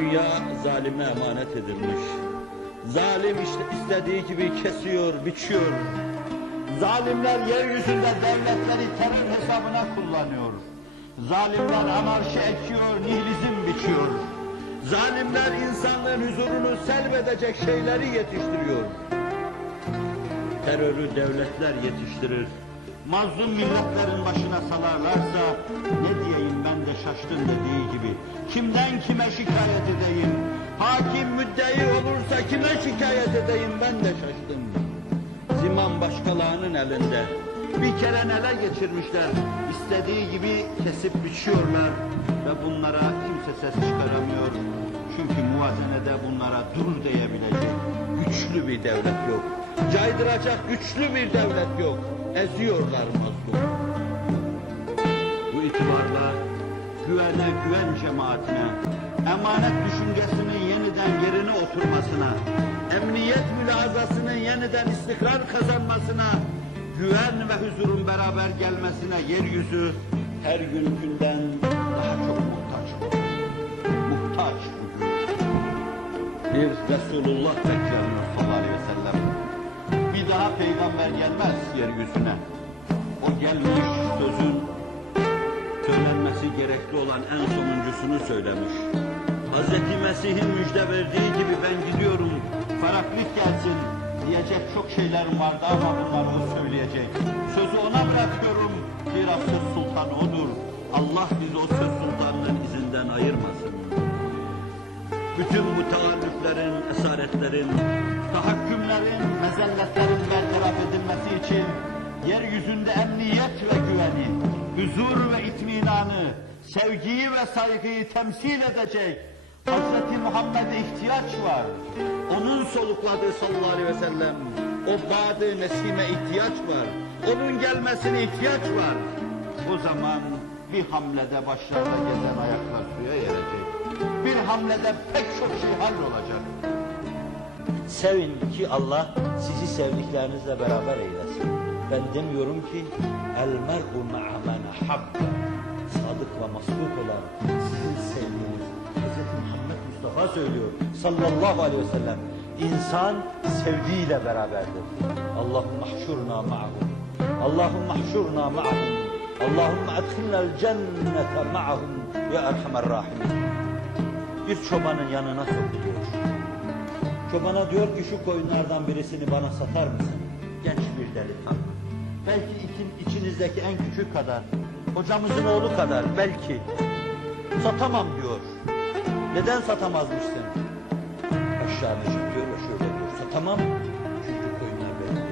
dünya zalime emanet edilmiş. Zalim işte istediği gibi kesiyor, biçiyor. Zalimler yeryüzünde devletleri terör hesabına kullanıyor. Zalimler anarşi ekiyor, nihilizm biçiyor. Zalimler insanlığın huzurunu selvedecek şeyleri yetiştiriyor. Terörü devletler yetiştirir. Mazlum milletlerin başına salarlarsa, ne diyeyim ben de şaştım dediği gibi. Kimden kime şikayet edeyim? Hakim müddei olursa kime şikayet edeyim ben de şaştım. Ziman başkalarının elinde. Bir kere neler geçirmişler, istediği gibi kesip biçiyorlar ve bunlara kimse ses çıkaramıyor. Çünkü muvazenede bunlara dur diyebilecek güçlü bir devlet yok. Caydıracak güçlü bir devlet yok. Eziyorlar mazlum. Bu itibarla güvene güven cemaatine, emanet düşüncesinin yeniden yerine oturmasına, emniyet mülazasının yeniden istikrar kazanmasına, güven ve huzurun beraber gelmesine yeryüzü her gün günden daha çok muhtaç olur. Muhtaç bugün. Bir Resulullah bekleniyor sallallahu aleyhi ve sellem. Bir daha peygamber gelmez yeryüzüne. O gelmiş sözün söylenmesi gerekli olan en sonuncusunu söylemiş. Hz. Mesih'in müjde verdiği gibi ben gidiyorum, ferahlık gelsin diyecek çok şeylerim vardı ama bunları o söyleyecek. Sözü ona bırakıyorum, zira söz sultanı odur. Allah bizi o söz sultanının izinden ayırmasın. Bütün bu taallüflerin, esaretlerin, tahakkümlerin, mezelletlerin bertaraf edilmesi için yeryüzünde emniyet ve güveni, huzur ve itminanı, sevgiyi ve saygıyı temsil edecek Hz. Muhammed'e ihtiyaç var. Onun solukladığı sallallahu aleyhi ve sellem, o bad-ı nesime ihtiyaç var. Onun gelmesine ihtiyaç var. O zaman bir hamlede başlarda gezen ayaklar suya erecek. Bir hamlede pek çok şey hallolacak. Sevin ki Allah sizi sevdiklerinizle beraber eylesin. Ben demiyorum ki el mer'u ma'a men habbe. Sadık ve masduk olan sizin sevdiğiniz Hz. Muhammed Mustafa söylüyor sallallahu aleyhi ve sellem. İnsan sevdiğiyle beraberdir. Allahümme ahşurna ma'ahum. Allahümme ahşurna ma'ahum. Allahümme adkhilnel cennete ma'ahum ya erhamer rahimin. Bir çobanın yanına sokuluyor. Çobana diyor ki şu koyunlardan birisini bana satar mısın? Genç bir delikanlı. Belki içinizdeki en küçük kadar, hocamızın oğlu kadar belki. Satamam diyor. Neden satamazmışsın? Aşağıda diyor ve şöyle diyor. Satamam çünkü koyunlar benim değil.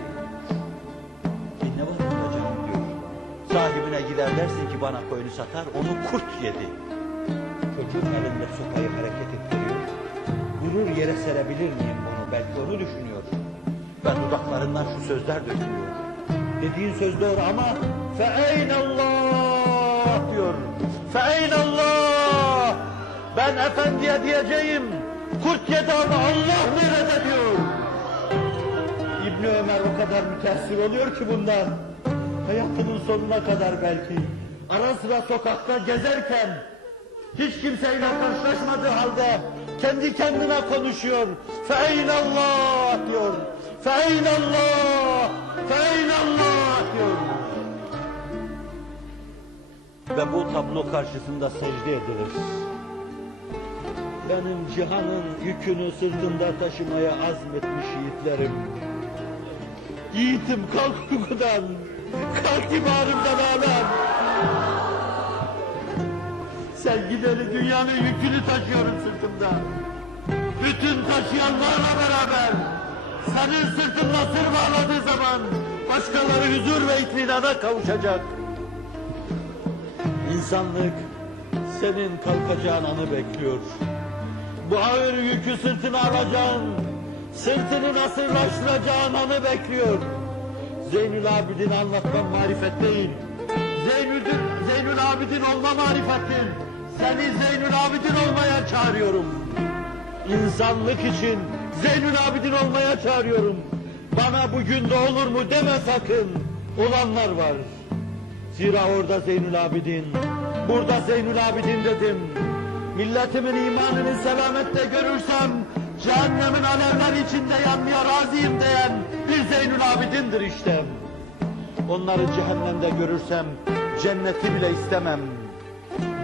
Ne var hocam diyor. Sahibine gider dersin ki bana koyunu satar, onu kurt yedi. Çocuk elinde sopayı hareket ettiriyor. Vurur yere serebilir miyim bunu? Belki onu düşünüyor. Ben dudaklarından şu sözler dökülüyor. Dediğin söz doğru ama fe'eynallah diyor. Fe'eynallah. Ben efendiye diyeceğim. Kurt yedi ama Allah nerede diyor. İbni Ömer o kadar müteessir oluyor ki bundan. Hayatının sonuna kadar belki. Ara sıra sokakta gezerken hiç kimseyle karşılaşmadığı halde kendi kendine konuşuyor. Fe'eynallah diyor. Fe'eynallah. Fe'eynallah diyor. Ve bu tablo karşısında secde edilir. Benim cihanın yükünü sırtında taşımaya azmetmiş yiğitlerim. Yiğitim kalk uykudan. Kalk ibarımdan ağlar. Sen gideri dünyanın yükünü taşıyorum sırtımda. Bütün taşıyanlarla beraber senin sırtınla sır bağladığı zaman başkaları huzur ve itminana kavuşacak. İnsanlık senin kalkacağın anı bekliyor. Bu ağır yükü sırtına alacağın, sırtını nasırlaştıracağın anı bekliyor. Zeynül Abidin anlatmam marifet değil. Zeynül Abidin olma marifettir. Seni Zeynül Abidin olmaya çağırıyorum. İnsanlık için Zeynül Abidin olmaya çağırıyorum. Bana bugün de olur mu deme sakın. Olanlar var. Zira orada Zeynül Abidin, burada Zeynül Abidin dedim. milletimin imanını selamette görürsem, cehennemin alevleri içinde yanmaya razıyım diyen bir Zeynül Abidin'dir işte. Onları cehennemde görürsem, cenneti bile istemem.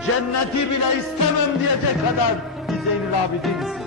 Cenneti bile istemem diyecek kadar bir Zeynül Abidin'sin.